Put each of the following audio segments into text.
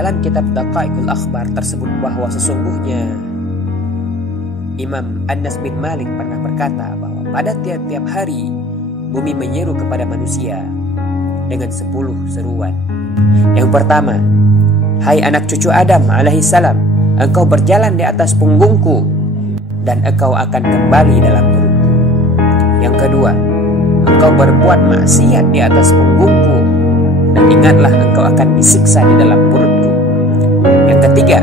dalam kitab Daqaiqul Akhbar tersebut bahwa sesungguhnya Imam Anas bin Malik pernah berkata bahwa pada tiap-tiap hari bumi menyeru kepada manusia dengan 10 seruan. Yang pertama, hai anak cucu Adam alaihissalam, engkau berjalan di atas punggungku dan engkau akan kembali dalam perutku. Yang kedua, engkau berbuat maksiat di atas punggungku dan ingatlah engkau akan disiksa di dalam perutku. Yang ketiga,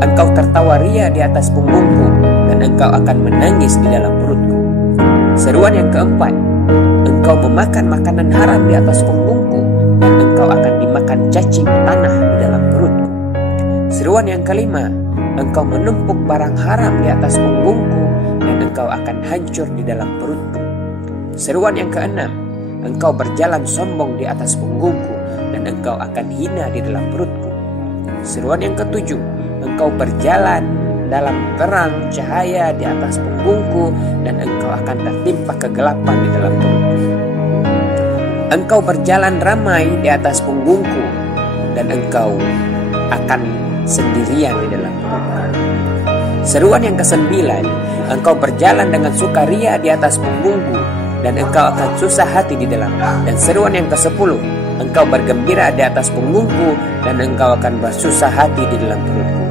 engkau tertawa ria di atas punggungku dan engkau akan menangis di dalam perutku. Seruan yang keempat, engkau memakan makanan haram di atas punggungku dan engkau akan dimakan cacing tanah di dalam perutku. Seruan yang kelima, engkau menumpuk barang haram di atas punggungku dan engkau akan hancur di dalam perutku. Seruan yang keenam, engkau berjalan sombong di atas punggungku dan engkau akan hina di dalam perutku. Seruan yang ketujuh, engkau berjalan dalam terang cahaya di atas punggungku dan engkau akan tertimpa kegelapan di dalam perutku. Engkau berjalan ramai di atas punggungku dan engkau akan sendirian di dalam perutku. Seruan yang kesembilan, engkau berjalan dengan sukaria di atas punggungku dan engkau akan susah hati di dalam. Dan seruan yang ke-10, engkau bergembira di atas punggungku dan engkau akan bersusah hati di dalam perutku.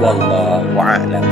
Wallahu a'lam.